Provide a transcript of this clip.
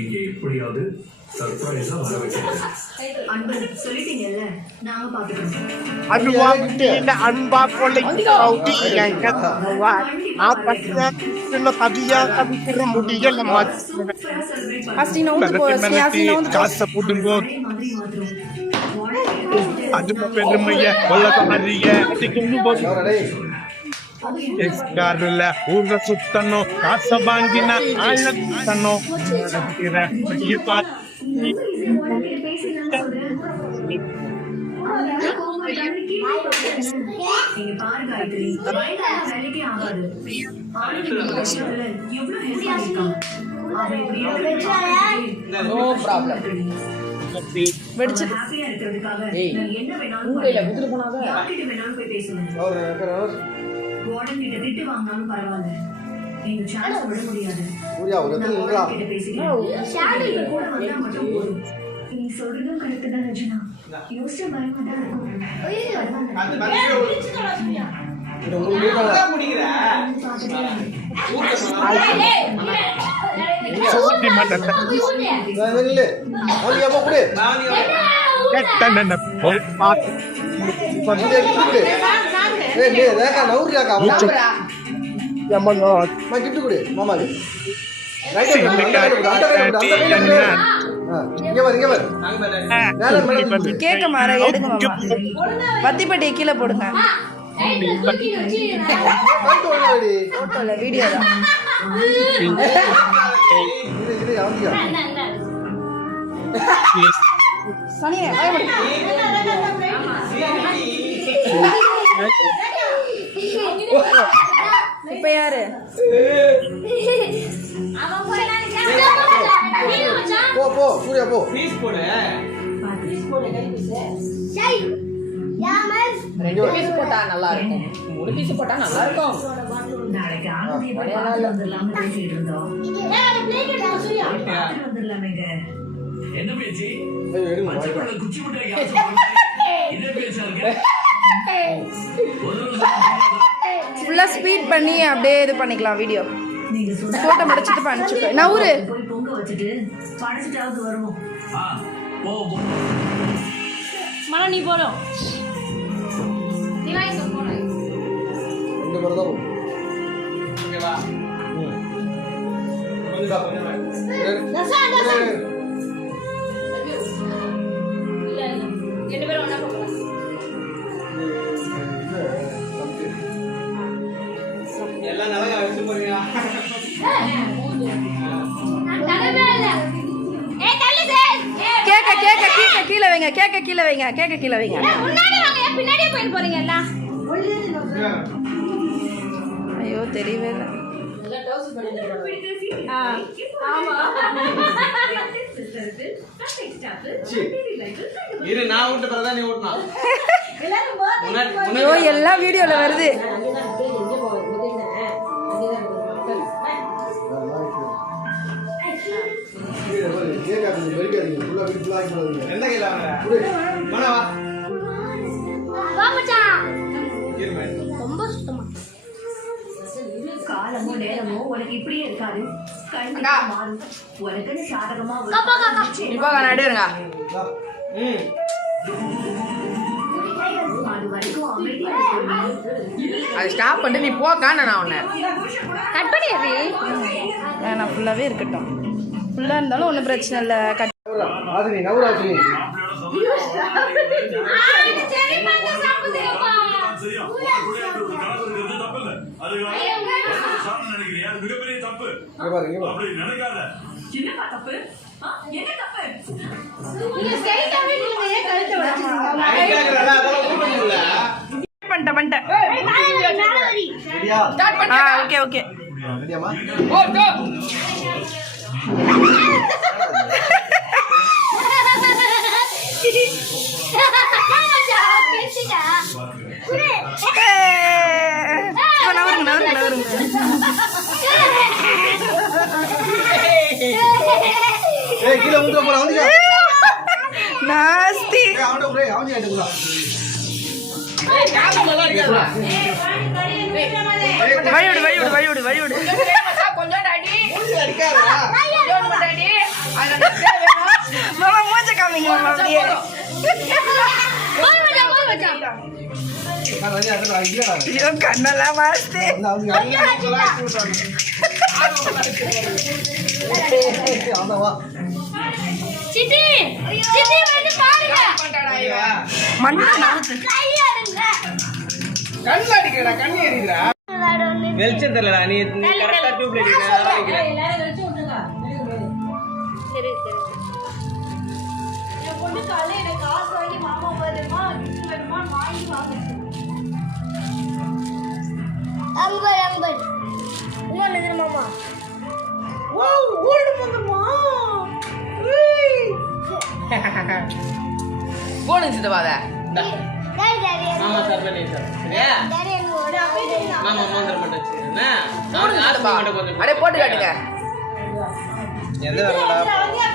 இங்க எப்படியாவது சர்ப்ரைஸா வர வைக்கிறது. சொல்லிட்டீங்கல்ல, நாங்க பாத்துக்கிறோம். அன்பா காசை போட்டுங்கோ. அது பெருமைய எக்ஸ்கார்ல ஊர சுத்தணும், காசை வாங்கினா ஆள சுத்தணும். திட்டு வாங்கினாலும் பரவாயில்ல, நீங்க சான்ஸ் விட முடியாது. நீ சொல்றதும் கரெக்ட் தான் ரஜினா. யோசிச்ச பயமா தான் இருக்கும். கேக்க மாற எடுங்க, பத்திப்பட்டியை கீழே போடுங்க. வீடியோ தான். இப்ப யாரு போ சூர்யா போ. ப்ளீஸ் போடு. பீஸ் போட்டா நல்லா இருக்கும். ஒரு பீஸ் போட்டா நல்லா இருக்கும். நாளைக்கு ஆனந்தி வந்துடலாம்னு பேசிட்டு இருந்தோம். வந்துடலாமேங்க. என்ன பேச்சு? குச்சி முட்டை இதே பேசாருங்க. ஃபுல்லா ஸ்பீட் பண்ணி அப்படியே இது பண்ணிக்கலாம் வீடியோ. போட்டோ முடிச்சிட்டு பண்ணிச்சுப்பேன். நான் ஊரு போய் பொங்க வச்சிட்டு படைச்சிட்டாவது வருவோம். மன நீ போறோம். நீ வாங்கி போறோம். இந்த மாதிரி தான் போகும். ஓகேவா? கொஞ்சம் வா. இல்ல ரெண்டு பேரும் ஒண்ணா போறோம். எல்லாம் நல்லா வச்சு போறீங்க. நான் தரவே இல்ல. ஏய் தள்ளு சார். கேக்க கீழ வைங்க. கேக்க கீழ வைங்க. முன்னாடி வாங்க, பின்னாடியே போய் போறீங்க எல்லாம். ஐயோ தெரியவே இல்ல. எல்லாம் டவுஸ் பண்ணிட்டு ஆமா. இரு நான் ஓட்ட பரதா நீ ஓட்டனா. ஐயோ எல்லாம் வீடியோல வருது. எந்த கையில வாங்குற? வா மச்சான். ரொம்ப சுத்தமா. காலமும் நேரமும் உனக்கு இப்படியே இருக்காது. கண்டிப்பா மாறும். உனக்குன்னு சாதகமா நடுங்க. அது வரைக்கும் அமைதியா அது ஸ்டாப் பண்ணிட்டு நீ போக்கான நான் உன்னை கட் பண்ணிடுறீ. நான் ஃபுல்லாவே இருக்கட்டும். ஃபுல்லா இருந்தாலும் ஒன்றும் பிரச்சனை இல்லை. ஆசினி நவுரா ஆசினி இது சரி பண்ண சாப்பிடுறப்பா இங்க பாருங்க என்னப்பா தப்பு என்ன தப்பு நீங்க ஸ்ட்ரைட்டா வீட்டுல ஏன் கழுத்தை பண்ணிட்டேன் ரெடியா ஓகே ஓகே ரெடியாமா நவருங்க ஏய் கீழ உங்க போற வந்து நாஸ்தி ஏய் அவன்ட ஒரே அவன் கேட்டுடா வழிவிடு கொஞ்சம் டாடி அடிக்காதடா டாடி மாமா மூஞ்ச காமிங்க மாமா அப்படியே நான் வந்து அத ஐடியா ஐயோ கண்ணெல்லாம் மாஸ்தி அவங்க வா சித்தி சித்தி வந்து பாருங்க மண்ணை நவுத்து கண்ணு அடிக்கடா கண்ணு எரியுதுடா வெளிச்சம் தெரியலடா நீ கரெக்ட்டா டியூப் லைட் அடிக்கற எல்லாரும் வெச்சு விட்டுங்க சரி சரி என் பொண்ணு காலையில எனக்கு காசு வாங்கி மாமா வருமா கிஃப்ட் வேணுமா வாங்கி வாங்க அம்பர் உமா நெதிர மாமா போனுங்க சித்தப்பாத மாமா சார் பண்ணி சார் சரியா மாமா மாந்தர மட்டும் வச்சிருந்தா நான் ஆடு மட்டும் கொஞ்சம் அடே போட்டு காட்டுங்க எந்த வரடா